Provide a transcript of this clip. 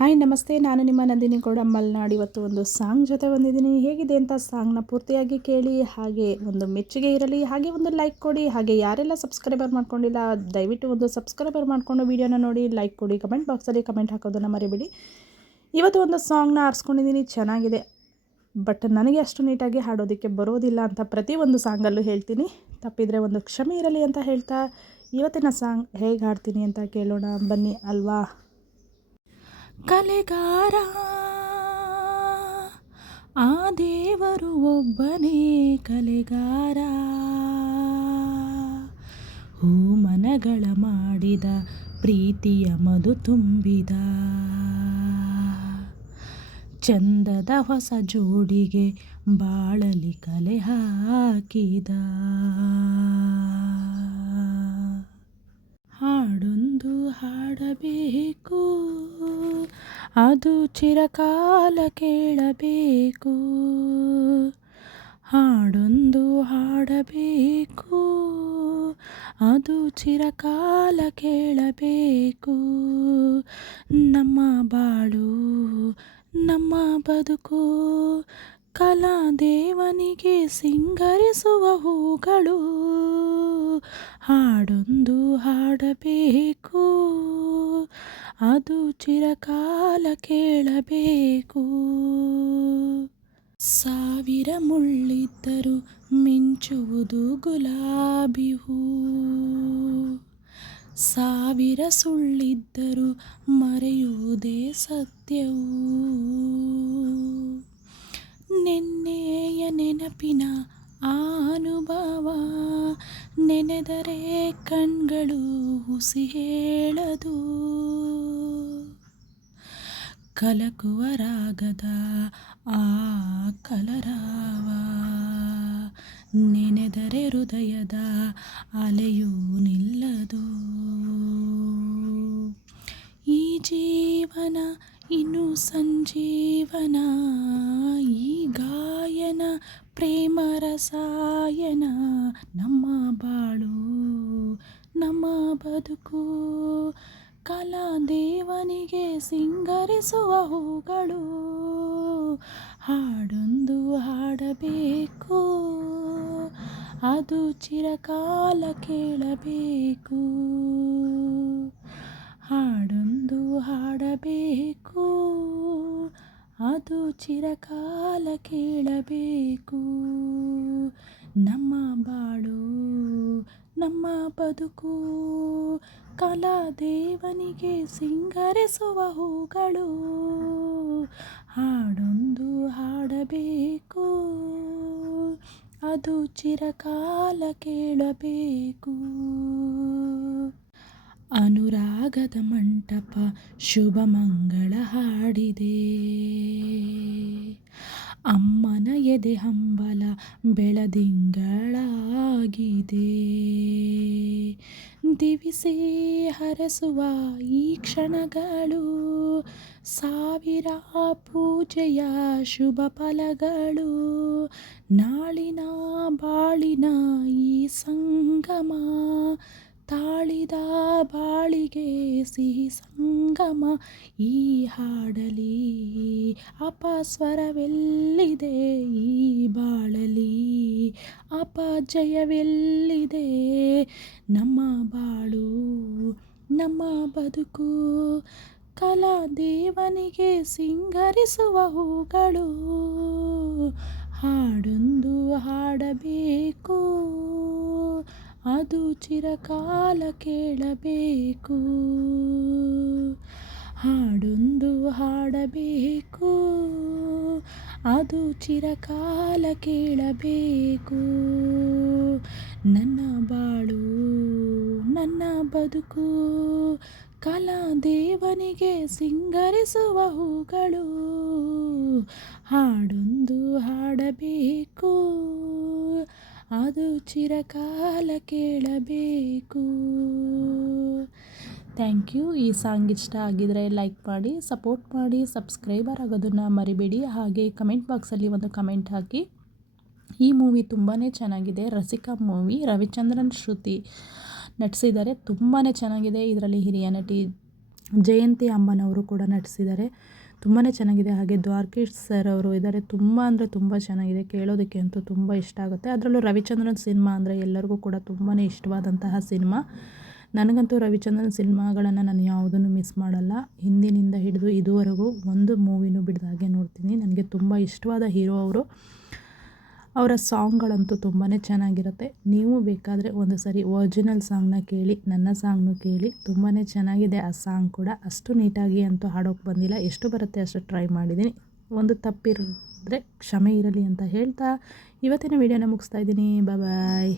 Hi, ನಮಸ್ತೆ. ನಾನು ನಿಮ್ಮ ನಂದಿನಿ ಗೌಡ. ಮಲ್ನಾಡು ಇವತ್ತು ಒಂದು ಸಾಂಗ್ ಜೊತೆ ಬಂದಿದ್ದೀನಿ. ಹೇಗಿದೆ ಅಂತ ಸಾಂಗ್ನ ಪೂರ್ತಿಯಾಗಿ ಕೇಳಿ, ಹಾಗೆ ಒಂದು ಮೆಚ್ಚುಗೆ ಇರಲಿ, ಹಾಗೆ ಒಂದು ಲೈಕ್ ಕೊಡಿ, ಹಾಗೆ ಯಾರೆಲ್ಲ ಸಬ್ಸ್ಕ್ರೈಬರ್ ಮಾಡ್ಕೊಂಡಿಲ್ಲ, ದಯವಿಟ್ಟು ಒಂದು ಸಬ್ಸ್ಕ್ರೈಬರ್ ಮಾಡಿಕೊಂಡು ವೀಡಿಯೋನ ನೋಡಿ, ಲೈಕ್ ಕೊಡಿ, ಕಮೆಂಟ್ ಬಾಕ್ಸಲ್ಲಿ ಕಮೆಂಟ್ ಹಾಕೋದನ್ನು ಮರಿಬೇಡಿ. ಇವತ್ತು ಒಂದು ಸಾಂಗ್ನ ಆರಿಸ್ಕೊಂಡಿದ್ದೀನಿ. ಚೆನ್ನಾಗಿದೆ. ಬಟ್ ನನಗೆ ಅಷ್ಟು ನೀಟಾಗಿ ಹಾಡೋದಕ್ಕೆ ಬರೋದಿಲ್ಲ ಅಂತ ಪ್ರತಿಯೊಂದು ಸಾಂಗಲ್ಲೂ ಹೇಳ್ತೀನಿ. ತಪ್ಪಿದರೆ ಒಂದು ಕ್ಷಮೆ ಇರಲಿ ಅಂತ ಹೇಳ್ತಾ, ಇವತ್ತಿನ ಸಾಂಗ್ ಹೇಗೆ ಹಾಡ್ತೀನಿ ಅಂತ ಕೇಳೋಣ. ಬನ್ನಿ, ಅಲ್ವಾ? ಕಲೆಗಾರ. ಆ ದೇವರು ಒಬ್ಬನೇ ಕಲೆಗಾರ. ಹೂ ಮನಗಳ ಮಾಡಿದ ಪ್ರೀತಿಯ ಮಧು ತುಂಬಿದ. ಚಂದದ ಹೊಸ ಜೋಡಿಗೆ ಬಾಳಲಿ ಕಲೆ ಹಾಕಿದ. ಹಾಡೊಂದು ಹಾಡಬೇಕು. ಅದು ಚಿರಕಾಲ ಕೇಳಬೇಕು. ಹಾಡೊಂದು ಹಾಡಬೇಕು. ಅದು ಚಿರಕಾಲ ಕೇಳಬೇಕು. ನಮ್ಮ ಬಾಳು, ನಮ್ಮ ಬದುಕು, ಕಲಾ ದೇವನಿಗೆ ಸಿಂಗರಿಸುವ ಹೂಗಳು. ಹಾಡೊಂದು ಹಾಡಬೇಕು. ಅದು ಚಿರಕಾಲ ಕೇಳಬೇಕು. ಸಾವಿರ ಮುಳ್ಳಿದ್ದರು ಮಿಂಚುವುದು ಗುಲಾಬಿ ಹೂ ಸಾವಿರ ಸುಳ್ಳಿದ್ದರು ಮರೆಯುವುದೇ ಸತ್ಯವೂ. ನಿನ್ನೆಯ ನೆನಪಿನ ಅನುಭವ, ನೆನೆದರೆ ಕಣ್ಗಳು ಹುಸಿ ಹೇಳದು. ಕಲಕುವ ರಾಗದ ಆ ಕಲರಾವ. ನೆನೆದರೆ ಹೃದಯದ ಅಲೆಯೂ ನಿಲ್ಲದು. ಈ ಜೀವನ ಇನ್ನು ಸಂಜೀವನ, ಈ ಗಾಯನ ಪ್ರೇಮ ರಸಾಯನ, ನಮ್ಮ ಬಾಳು, ನಮ್ಮ ಬದುಕು ಕಲಾದೇವನಿಗೆ ಸಿಂಗರಿಸುವ ಹೂಗಳು ಹಾಡೊಂದು ಹಾಡಬೇಕು, ಅದು ಚಿರಕಾಲ ಕೇಳಬೇಕು. ಹಾಡೊಂದು ಹಾಡಬೇಕು, ಅದು ಚಿರಕಾಲ ಕೇಳಬೇಕು. ನಮ್ಮ ಬಾಳು, ನಮ್ಮ ಬದುಕು ಕಲಾದೇವನಿಗೆ ಸಿಂಗರಿಸುವ ಹೂಗಳು. ಹಾಡೊಂದು ಹಾಡಬೇಕು, ಅದು ಚಿರಕಾಲ ಕೇಳಬೇಕು. ಅನುರಾಗದ ಮಂಟಪ ಶುಭ ಮಂಗಳ ಹಾಡಿದೆ. ಅಮ್ಮನ ಎದೆ ಹಂಬಲ ಬೆಳದಿಂಗಳಾಗಿದೆ ದಿವಿಸಿ ಹರಸುವ ಈ ಕ್ಷಣಗಳು ಸಾವಿರ ಪೂಜೆಯ ಶುಭ ಫಲಗಳು ನಾಳಿನ ಬಾಳಿನ ಈ ಸಂಗಮ ತಾಳಿದ ಬಾಳಿಗೆ ಸಿಹಿ ಸಂಗಮ ಈ ಹಾಡಲಿ. ಅಪಸ್ವರವೆಲ್ಲಿದೆ ಈ ಬಾಳಲಿ. ಅಪಜಯವೆಲ್ಲಿದೆ ನಮ್ಮ ಬಾಳು. ನಮ್ಮ ಬದುಕು ಕಲಾದೇವನಿಗೆ ಸಿಂಗರಿಸುವ ಹೂಗಳು. ಹಾಡೊಂದು ಹಾಡಬೇಕು. ಅದು ಚಿರಕಾಲ ಕೇಳಬೇಕು. ಹಾಡೊಂದು ಹಾಡಬೇಕು. ಅದು ಚಿರಕಾಲ ಕೇಳಬೇಕು. ನನ್ನ ಬಾಳು, ನನ್ನ ಬದುಕು, ಕಲಾ ದೇವನಿಗೆ ಸಿಂಗರಿಸುವ ಹೂಗಳು. ಹಾಡೊಂದು ಹಾಡಬೇಕು. ಅದು ಚಿರಕಾಲ ಕೇಳಬೇಕು. ಥ್ಯಾಂಕ್ ಯು ಈ ಸಾಂಗ್ ಇಷ್ಟ ಆಗಿದರೆ ಲೈಕ್ ಮಾಡಿ ಸಪೋರ್ಟ್ ಮಾಡಿ ಸಬ್ಸ್ಕ್ರೈಬರ್ ಆಗೋದನ್ನು ಮರಿಬೇಡಿ. ಹಾಗೆ ಕಮೆಂಟ್ ಬಾಕ್ಸಲ್ಲಿ ಒಂದು ಕಮೆಂಟ್ ಹಾಕಿ. ಈ ಮೂವಿ ತುಂಬಾ ಚೆನ್ನಾಗಿದೆ. ರಸಿಕಾ ಮೂವಿ ರವಿಚಂದ್ರನ್ ಶ್ರುತಿ ನಟಿಸಿದ್ದಾರೆ. ತುಂಬಾ ಚೆನ್ನಾಗಿದೆ. ಇದರಲ್ಲಿ ಹಿರಿಯ ನಟಿ ಜಯಂತಿ ಅಮ್ಮನವರು ಕೂಡ ನಟಿಸಿದ್ದಾರೆ. ತುಂಬಾ ಚೆನ್ನಾಗಿದೆ. ಹಾಗೆ ದ್ವಾರಕೀಶ್ ಸರ್ ಅವರು ಇದ್ದಾರೆ. ತುಂಬ ಅಂದರೆ ತುಂಬ ಚೆನ್ನಾಗಿದೆ. ಕೇಳೋದಕ್ಕೆ ಅಂತೂ ತುಂಬ ಇಷ್ಟ ಆಗುತ್ತೆ. ಅದರಲ್ಲೂ ರವಿಚಂದ್ರನ್ ಸಿನಿಮಾ ಅಂದರೆ ಎಲ್ಲರಿಗೂ ಕೂಡ ತುಂಬಾ ಇಷ್ಟವಾದಂತಹ ಸಿನಿಮಾ. ನನಗಂತೂ ರವಿಚಂದ್ರನ್ ಸಿನಿಮಾಗಳನ್ನು ನಾನು ಯಾವುದನ್ನು ಮಿಸ್ ಮಾಡಲ್ಲ. ಹಿಂದಿನಿಂದ ಹಿಡಿದು ಇದುವರೆಗೂ ಒಂದು ಮೂವಿನೂ ಬಿಡ್ದಾಗೆ ನೋಡ್ತೀನಿ. ನನಗೆ ತುಂಬ ಇಷ್ಟವಾದ ಹೀರೋ ಅವರು ಅವರ ಸಾಂಗ್ಗಳಂತೂ ತುಂಬಾ ಚೆನ್ನಾಗಿರುತ್ತೆ. ನೀವು ಬೇಕಾದರೆ ಒಂದು ಸರಿ ಒರಿಜಿನಲ್ ಸಾಂಗ್ನ ಕೇಳಿ, ನನ್ನ ಸಾಂಗ್ನು ಕೇಳಿ ತುಂಬಾ ಚೆನ್ನಾಗಿದೆ ಆ ಸಾಂಗ್ ಕೂಡ. ಅಷ್ಟು ನೀಟಾಗಿ ಅಂತೂ ಹಾಡೋಕ್ಕೆ ಬಂದಿಲ್ಲ. ಎಷ್ಟು ಬರುತ್ತೆ ಅಷ್ಟು ಟ್ರೈ ಮಾಡಿದ್ದೀನಿ. ಒಂದು ತಪ್ಪಿರಿದ್ರೆ ಕ್ಷಮೆ ಇರಲಿ ಅಂತ ಹೇಳ್ತಾ ಇವತ್ತಿನ ವೀಡಿಯೋನ ಮುಗಿಸ್ತಾ ಇದ್ದೀನಿ. ಬಾಯ್